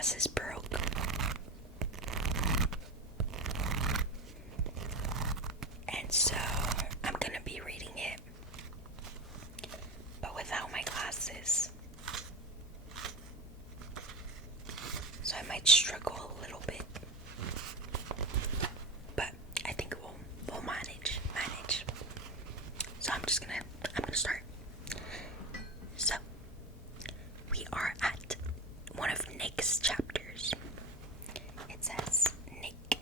glasses broke. And so I'm gonna be reading it, but without my glasses. So I might struggle a little bit, but I think we'll manage. So I'm gonna start. So we are at one of Nick's chapters. It says Nick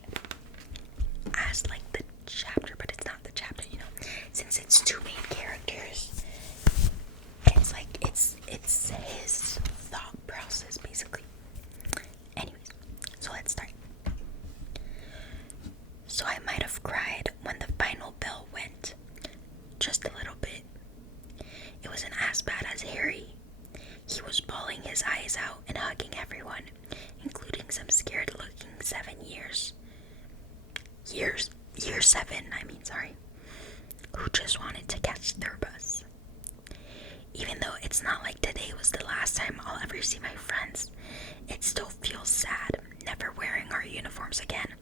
as like the chapter, but it's not the chapter, since it's two main characters. It's like it's his thought process basically. Anyways, so let's start. So I might have cried when the final bell went. Just a little bit. It wasn't as bad as Harry. He was bawling his eyes out and hugging everyone, including some scared-looking 7 years. Year 7, who just wanted to catch their bus. Even though it's not like today was the last time I'll ever see my friends, it still feels sad, never wearing our uniforms again.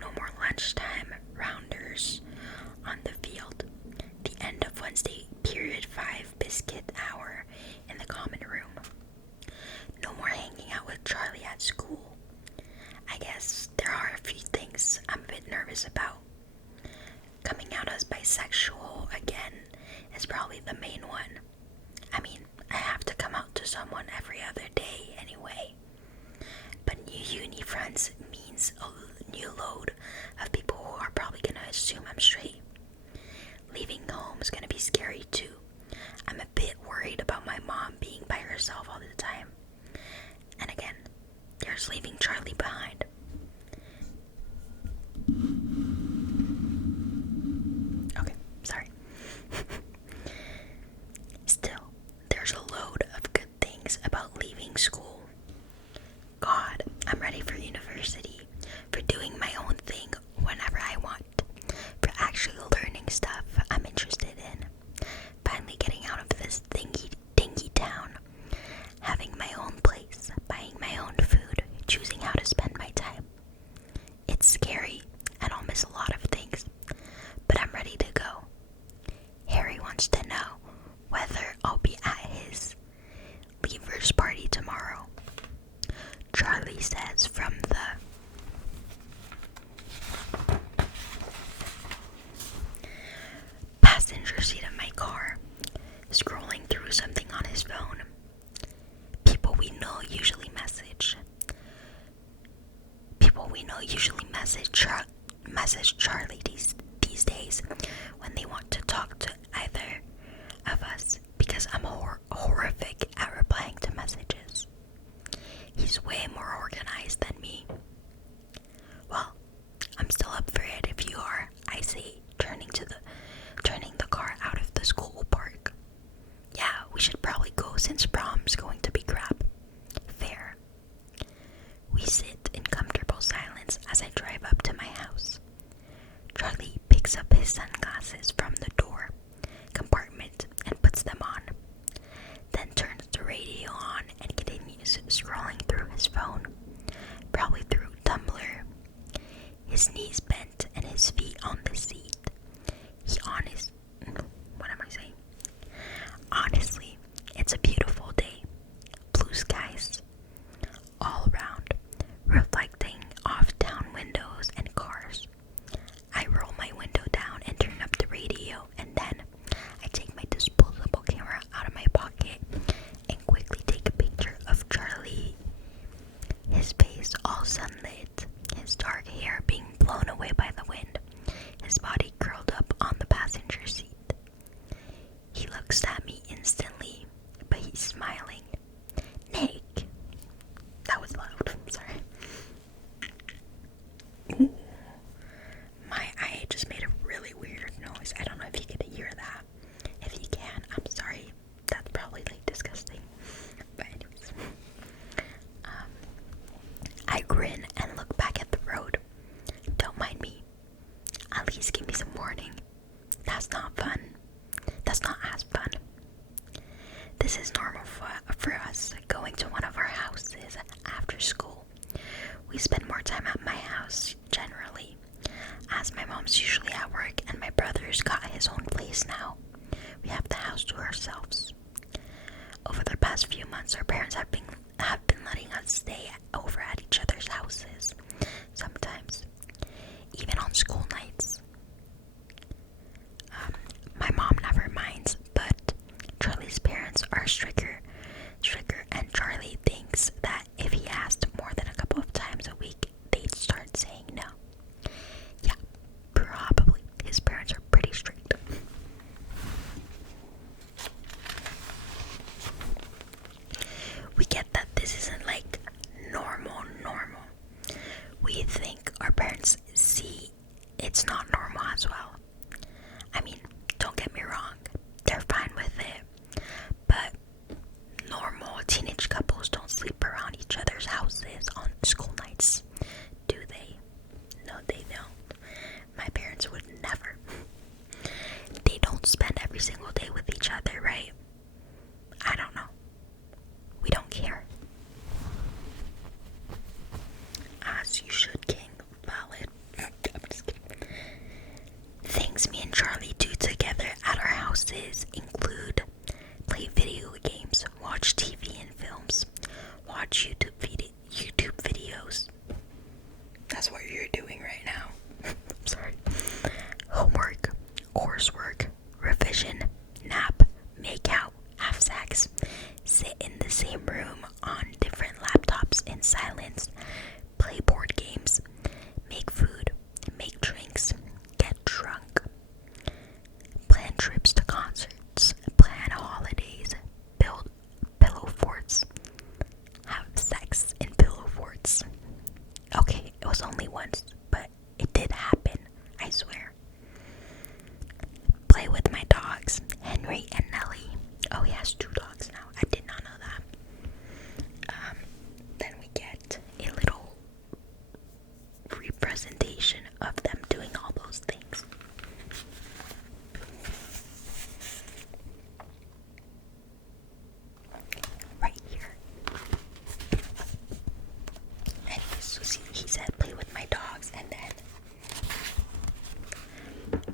No more lunchtime rounders on the field. The end of Wednesday, period 5 biscuit hour in the common room. No more hanging out with Charlie at school. I guess there are a few things I'm a bit nervous about. Coming out as bisexual again is probably the main one. I have to come out to someone every other day anyway. But new uni friends means a new load of people who are probably gonna assume I'm straight. Leaving home is gonna be scary too. I'm a bit worried about my mom being by herself all the time. And again, there's leaving Charlie behind. Okay, sorry. Still, there's a load of good things about leaving school. God, I'm ready for university, for doing my own thing whenever I want, for actually learning stuff I'm interested in, finally getting out of this dingy town, having my own place, buying my own food, choosing how to spend my time. It's scary, and I'll miss a lot of things, but I'm ready to go. Harry wants to know whether I'll be at his leavers party tomorrow. Charlie says from the passenger seat of my car, scrolling through something on his phone. People we know usually message Charlie these days when they want to talk to either of us, because I'm horrific at replying to messages. He's way more organized than me. Well, I'm still up for it if you are, I say, turning the car out of the school park. Yeah, we should probably go since prom's going to be crap. Fair. We sit in comfortable silence as I drive up to my house. Charlie picks up his sunglasses from the door compartment and puts them on, then turns the radio on and continues scrolling through his phone, probably through Tumblr. His knees bent and his feet on the seat. Honestly, it's a beautiful day. Blue skies all around, reflecting off town windows and cars. I roll my window down and turn up the radio, and then I take my disposable camera out of my pocket and quickly take a picture of Charlie. His face all sunlit, his dark hair being blown away by the wind, his body curled up on the passenger seat. He looks at me instantly, but he's smiling. Nick. That was loud. I'm sorry. Ooh. I just made a really weird noise. I don't know if you can hear that. If you can, I'm sorry. That's probably like disgusting. But anyways. I grin and look back at the road. Don't mind me. At least give me some warning. That's not fun. That's not as fun. This is normal for us, going to one of our houses after school. We spend more time at my house generally, as my mom's usually at work and my brother's got his own place now. We have the house to ourselves. Over the past few months, our parents have been letting us stay over at each other's houses, sometimes, even on school nights. My mom never minds, but Charlie's parents are stricter, and Charlie thinks that if he asked more than a couple of times a week, they'd start saying no. Yeah, probably. His parents are pretty strict. We get that this isn't like normal. We think our parents see it's not normal as well. I mean, don't get me wrong, they're fine with it, but normal teenage couples don't sleep around each other's houses on school nights, do they? No, they don't. My parents would never. They don't spend every single day with each other, right? I don't know. We don't care. As you should, King. Valid. I'm just kidding. Things me and Charlie do together at our houses include play video games, watch TV and films, watch YouTube videos. That's what you're doing right now. Sorry. Homework, coursework, revision, nap, make out, have sex, sit in the same room on different laptops in silence, play board games, make food, make drinks, get drunk, plan trips to concerts, plan holidays, build pillow forts, have sex in pillow forts. Okay, it was only once, but it did happen, I swear. Play with my dogs, Henry and Nellie. Oh, he has 2 dogs now. I did not know that. Then we get a little representation of them doing all those things. Right here. Anyways, so see, he said play with my dogs and then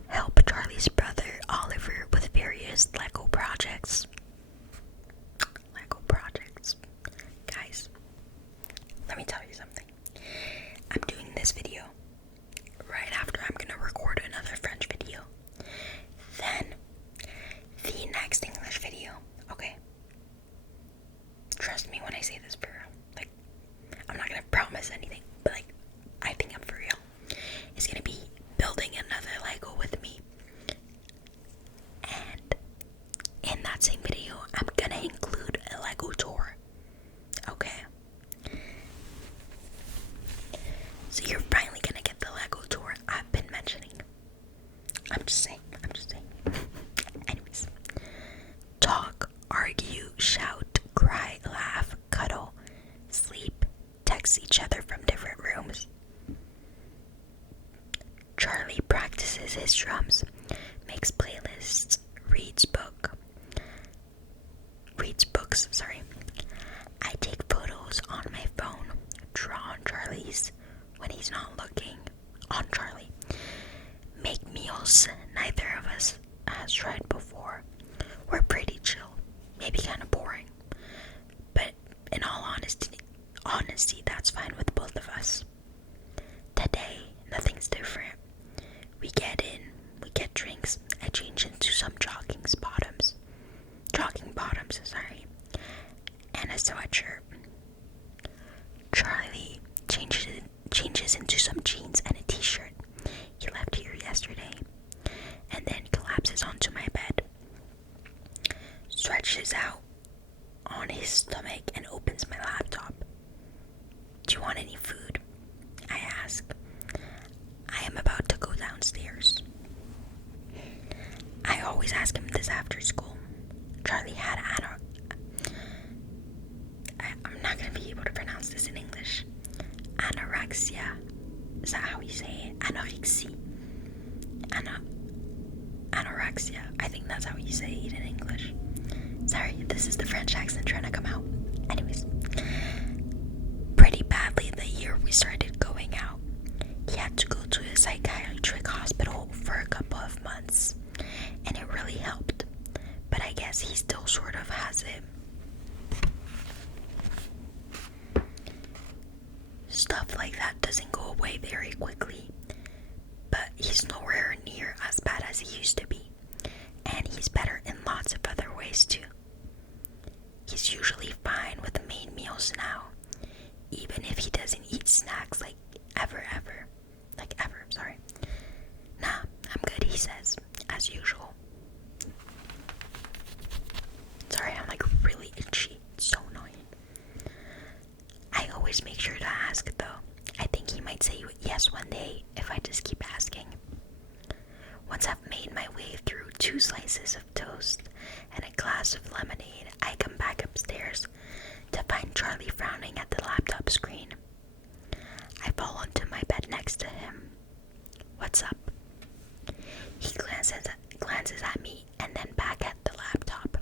help Charlie's brother Oliver with various Lego projects. Guys, let me tell you something. I'm doing this video right after I'm gonna record another French video. Then the next English video, okay? Trust me when I say this for real. Like, I'm not gonna promise anything, but like, I think I'm for real. It's gonna be building another Lego with me. And in that same video, I'm gonna include a Lego tour. Okay? So you're finally gonna get the Lego tour I've been mentioning. I'm just saying. Anyways. Talk, argue, shout, cry, laugh, cuddle, sleep, text each other from different rooms. Charlie practices his drums, makes playlists, reads books. I take photos on my phone, draw on Charlie's when he's not looking, on Charlie. Make meals neither of us has tried before. We're pretty chill, maybe kind of boring, but in all honesty, that's fine with both of us. Today, nothing's different. We get in, we get drinks, I change into some jogging bottoms, and a sweatshirt. Charlie changes into some jeans and a t-shirt. He left here yesterday, and then collapses onto my bed, stretches out on his stomach and opens my laptop. Do you want any food? I ask. I am about to go downstairs. I always ask him this after school. Charlie had I'm not going to be able to pronounce this in English. Anorexia. Is that how you say it? Anorexia. Anorexia. I think that's how you say it in English. Sorry, this is the French accent trying to come out. Anyways. Pretty badly the year after we started going out, he had to go to a psychiatric hospital for a couple of months, and it really helped. But I guess he still sort of has it. Stuff like that doesn't go away very quickly, but he's nowhere near as bad as he used to be, and he's better in lots of other ways too. He's usually fine with the main meals now, even if he doesn't eat snacks like ever. Nah, I'm good, he says, as usual. Sorry, I'm like really itchy. It's so annoying. I always make sure to ask though. I think he might say yes one day if I just keep asking. Once I've made my way through 2 slices of toast and a glass of lemonade, I come back upstairs to find Charlie frowning at the laptop screen. I fall onto my bed next to him. What's up? He glances at me and then back at the laptop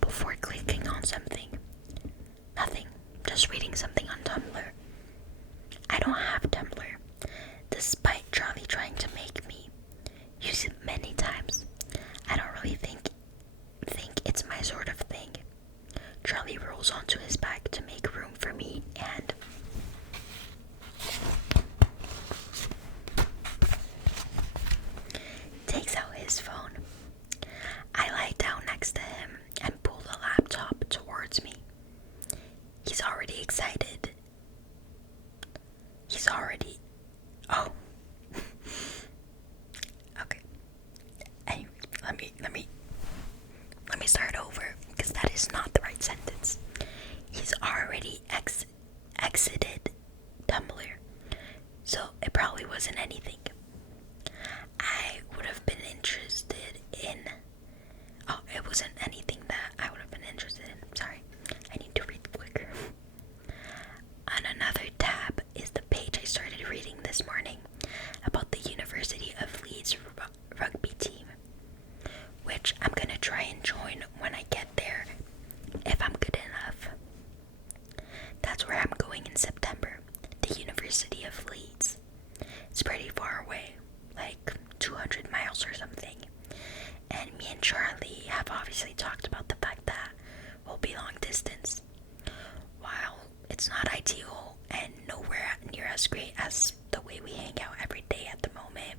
before clicking on something. Nothing, just reading something on Tumblr. I don't have Tumblr, despite Charlie trying to make me use it many times. I don't really think it's my sort of thing. Charlie rolls onto his back to make room for me and takes out his phone. I lie down next to him and pull the laptop towards me. He's already excited. Oh. Okay. Anyway, let me start over, because that is not the right sentence. He's already exited Tumblr, so it probably wasn't anything I would have been interested in. Oh, it wasn't anything that I would have been interested in. Sorry, I need to read quicker. On another tab is the page I started reading this morning about the University of Leeds rugby team, which I'm gonna try and join when I get there, if I'm good enough. That's where I'm going in September, the University of Leeds. It's pretty far away, like 200 miles or something, and me and Charlie have obviously talked about the fact that we'll be long distance. While it's not ideal and nowhere near as great as the way we hang out every day at the moment,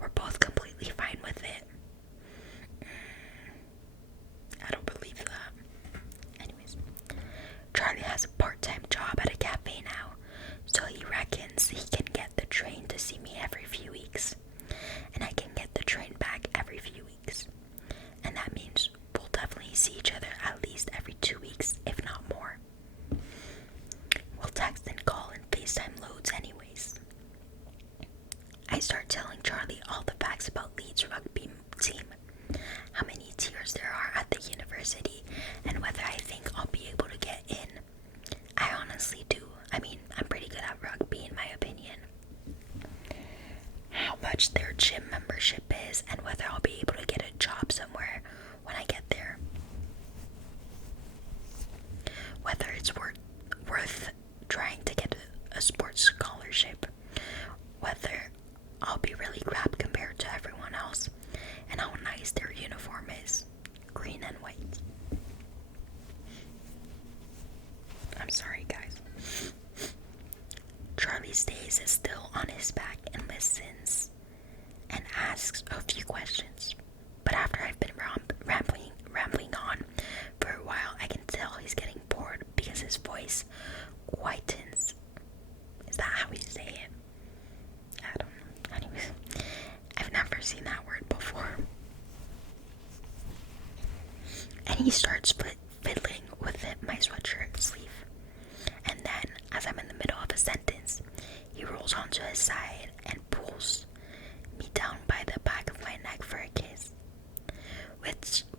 we're both completely fine with it. I don't believe that. Anyways, Charlie has a part-time job at a cafe now, so he reckons he can get the train to see me every few weeks, and I can get the train back every few weeks. And that means we'll definitely see each other at least every 2 weeks, if not more. We'll text and call and FaceTime loads anyways. I start telling Charlie all the facts about Leeds rugby team, how many tiers there are at the university, and whether I think I'll be able to get in. I honestly do. I mean, I'm pretty good at rugby in my opinion. How much their gym membership is, and whether I'll be able to get a job somewhere when I get there. Whether it's worth trying to get a sports scholarship. Whether I'll be really crap compared to everyone else, and how nice their uniform is. Green and white. I'm sorry, guys. Charlie stays still on his back and listens and asks a few questions. But after I've been rambling on for a while, I can tell he's getting bored because his voice whitens. Is that how we say it? I don't know. Anyways, I've never seen that word before. And he starts fiddling with my sweatshirt sleeve. And then, as I'm in the middle of a sentence, he rolls onto his side and pulls me down by the back of my neck for a kiss.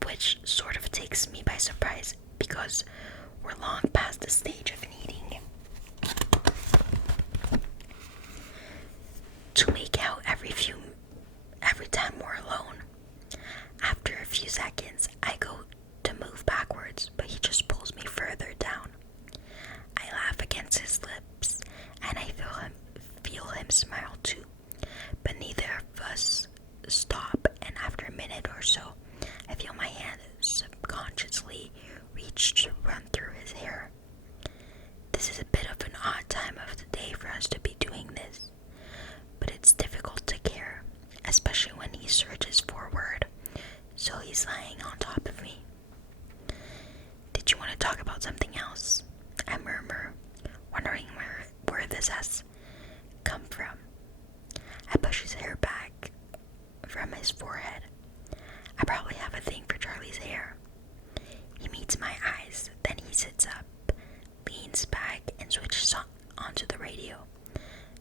Which sort of takes me by surprise because we're long past the stage of needing to make out every time we're alone. After a few seconds, I go to move backwards, but he just pulls me further down. I laugh against his lips him smile too. But neither of us stop, and after a minute or so, I feel my hand subconsciously reach to run through his hair. This is a bit of an odd time of the day for us to be doing this, but it's difficult to care, especially when he surges forward, so he's lying on top of me. Did you want to talk about something else? I murmur, wondering where this has come from. I push his hair back from his forehead. I probably have a thing for Charlie's hair. He meets my eyes, then he sits up, leans back, and switches onto the radio.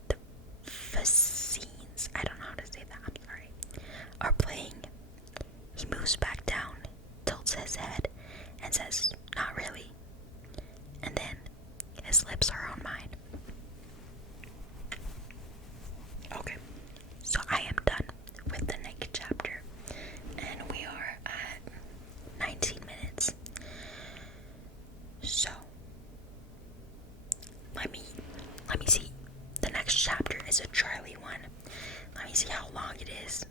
The fascines, I don't know how to say that, I'm sorry, are playing. He moves back down, tilts his head, and says, "Not really." And then his lips are on mine. Okay, so I am done with the next chapter, and we are at 19 minutes. So let me see. The next chapter is a Charlie one. Let me see how long it is,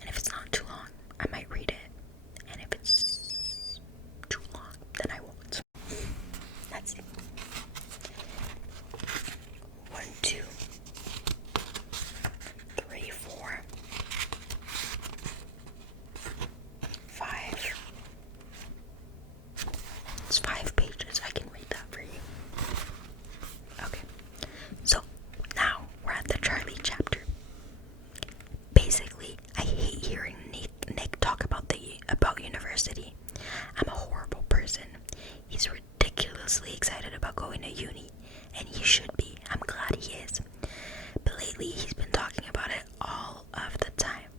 and if it's not too long, I might read it, and if it's too long, then I won't. Let's see. 1, 2, 3, 4, 5. It's 5 pages. I can read that for you. Okay. So now we're at the Charlie chapter. Basically, I hate hearing Nick talk about university. I'm a horrible person. He's ridiculously excited about going to uni, and he should be. I'm glad he is. But lately, he's been talking about it all of the time.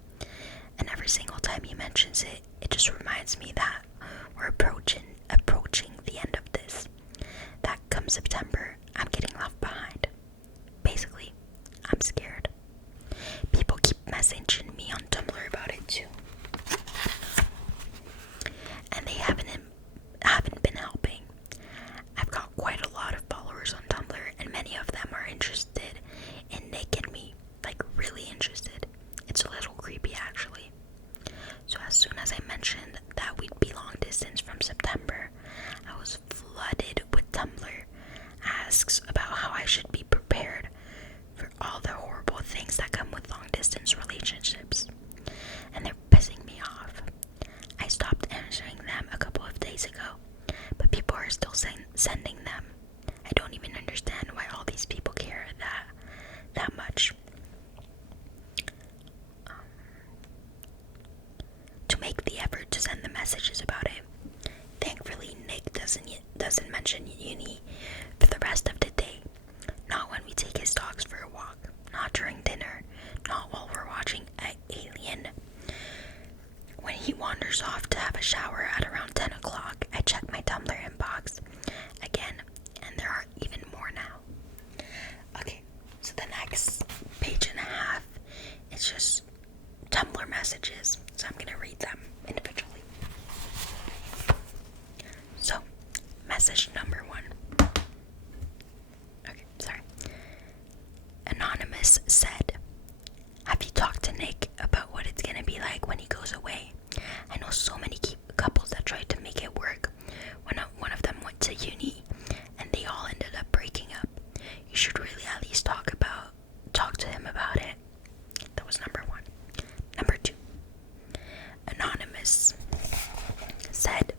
And every single time he mentions it, it just reminds me that we're approaching the end of this. That come September, I'm getting left behind. Basically, I'm scared. People keep messaging me on Tumblr about it too. And they haven't been helping. I've got quite a lot of followers on Tumblr, and many of them are interested in Nick and me. Like, really interested. It's a little creepy, actually. So as soon as I mentioned that we'd be long distance from September, I was flooded with Tumblr asks about how I should be prepared for all the horrible things that come with long distance relationships. And they're pissing me off. I stopped answering them a couple of days ago, but people are still sending them. I don't even understand why all these people care that much. To make the effort to send the messages about it. Thankfully, Nick doesn't mention uni for the rest of the day. Not when we take his dogs for a walk. Not during dinner. Not while we're watching Alien. When he wanders off to have a shower at around 10 o'clock, I check my Tumblr inbox again, and there are even more now. Okay, so the next page and a half is just Tumblr messages, so I'm going to read them individually. So, message number 1. Okay, sorry. Anonymous said, "Have you talked to Nick about what it's going to be like when he goes away? I know so many couples that tried to make it work. One of them went to uni, and they all ended up breaking up. You should really at least talk to him about it." That was number 1. Number 2. Anonymous said,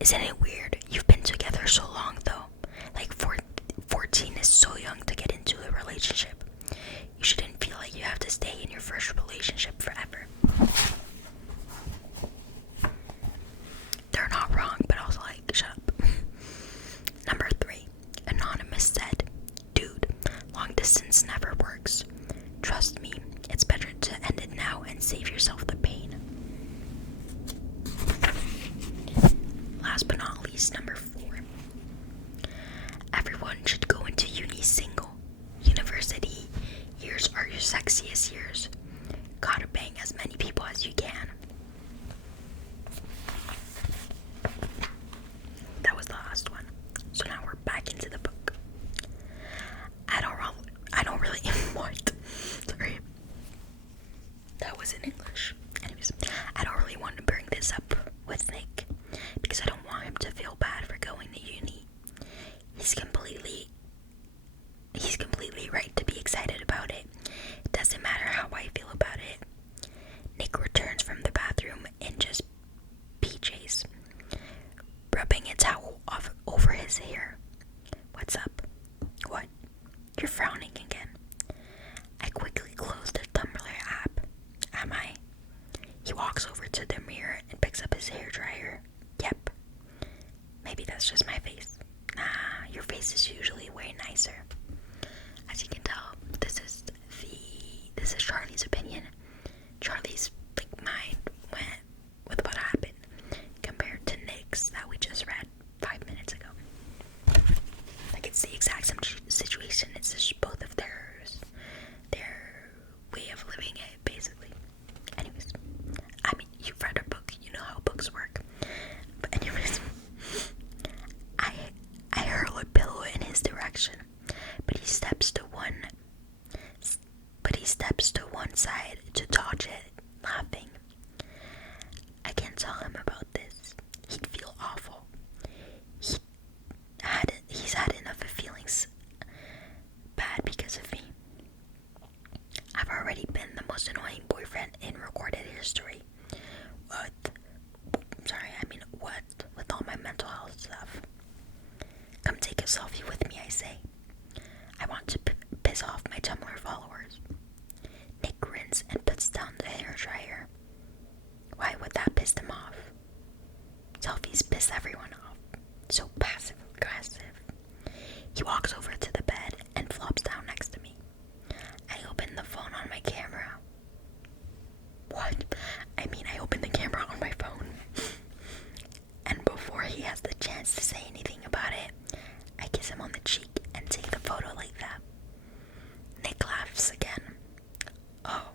"Isn't it weird? You've been together so long though. Like 14 is so young to get into a relationship. You shouldn't feel like you have to stay in your first relationship forever." They're not wrong, but also like, shut up. Number 3. Anonymous said, "Dude, He's completely right to be excited about it. It doesn't matter how I feel about it. Nick returns from the bathroom in just PJs, rubbing a towel off over his hair. What's up? What? You're frowning again. I quickly close the Tumblr app. Am I? He walks over to the mirror and picks up his hairdryer. Yep. Maybe that's just my face. Nah, your face is usually way nicer. As you can tell, this is Charlie's opinion. Charlie's mind went with what happened compared to Nick's that we just read 5 minutes ago. Like, it's the exact same situation. It's just both of their way of living it, basically. Anyways, I mean, you've read a book, you know how books work. But anyways, I hurl a pillow in his direction, but he steps to one side to dodge it, laughing. I can't tell him about this. He'd feel awful. He's had enough of feelings bad because of me. I've already been the most annoying boyfriend in recorded history. What with all my mental health stuff? Come take a selfie with me, I say. I want to piss off my Tumblr followers. Nick grins and puts down the hairdryer. Why would that piss them off? Selfies piss everyone off. So passive aggressive. He walks over to the bed and flops down next to me. I open the phone on my camera. What? I open the camera on my phone. And before he has the chance to say anything about it, I kiss him on the cheek and take the photo like that. Nick laughs again. Oh,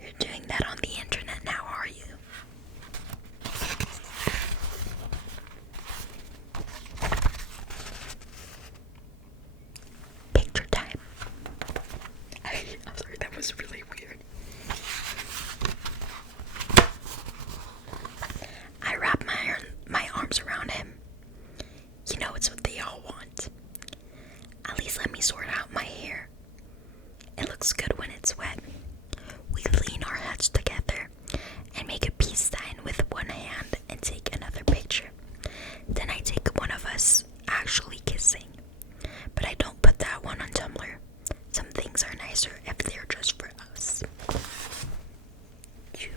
you're doing that on the internet now, are you? Picture time. I'm sorry, that was really weird. I wrap my arms around him. You know, it's what they all want. At least let me sort out my hair. It looks good when it's wet. We lean our heads together and make a peace sign with one hand and take another picture. Then I take one of us actually kissing. But I don't put that one on Tumblr. Some things are nicer if they're just for us. You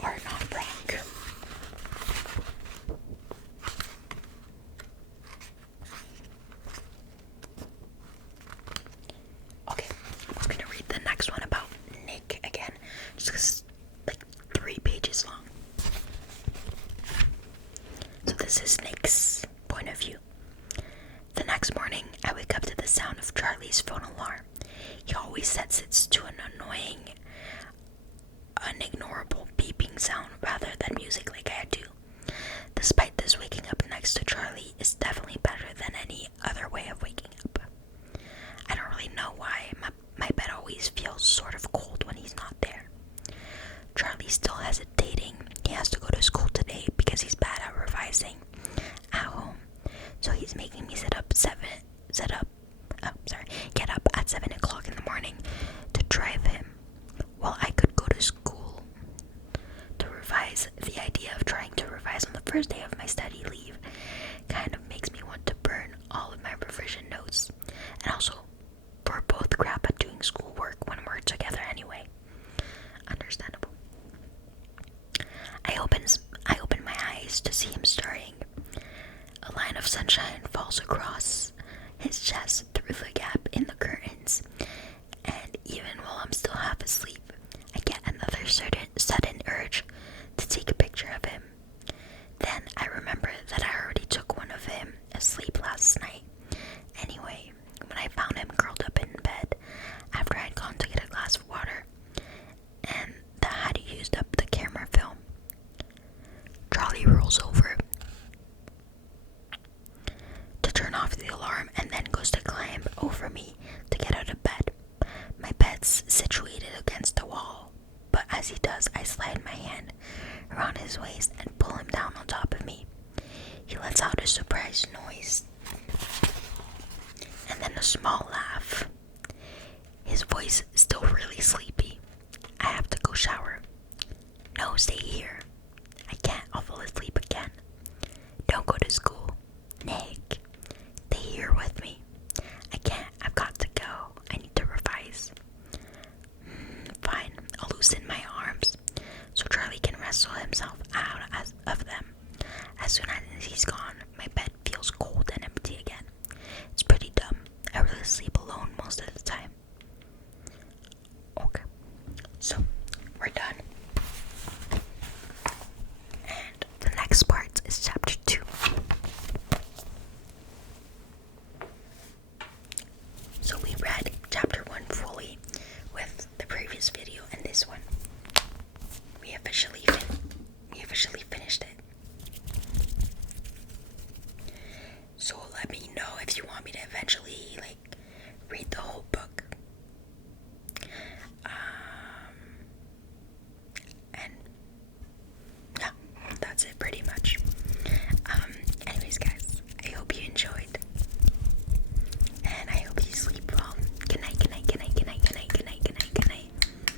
are not wrong. Okay, I'm gonna read the next one about Nick again, just because it's like 3 pages long. So this is Nick's point of view. The next morning, I wake up to the sound of Charlie's phone alarm. He always sets it to an annoying, unignorable beeping sound rather than music like I do. Despite this, waking up next to Charlie is definitely better than any other way of waking up. I don't really know why my bed always feels sort of cold when he's not there. Charlie's still hesitating. He has to go to school today because he's bad at revising at home. So he's making me get up at 7 o'clock in the morning to drive him. While I could go to school to revise, the idea of trying to revise on the first day of my study leave kind of makes me want to burn all of my revision notes. And also, we're both crap at doing schoolwork when we're together anyway. Understandable. I open my eyes to see him starting. A line of sunshine falls across his chest through the gap in the curtains, and even while I'm still half asleep, I get another sudden urge to take a picture of him. Then I remember that I already took one of him asleep last night. Anyway, when I found him curled up in bed after I'd gone to get a glass of water, and that had used up the camera film, Charlie rolls over to turn off the alarm and then goes to climb over me to get out of bed. My bed's situated against the wall, but as he does, I slide my hand around his waist and pull him down on top of me. He lets out a surprised surprised noise, and then a small laugh. His voice is still really sleepy. I have to go shower. No, stay here. I can't. I'll fall asleep again. Don't go to school. Nick, stay here with me. I can't. I've got to go. I need to revise. Fine. I'll loosen my arms so Charlie can wrestle himself out of them. As soon as he's gone, my bed feels cold and empty again. It's pretty dumb. I really sleep alone most of the time. Okay, so we're done. And the next part is chapter 2. So we read chapter 1 fully with the previous video and this one. We officially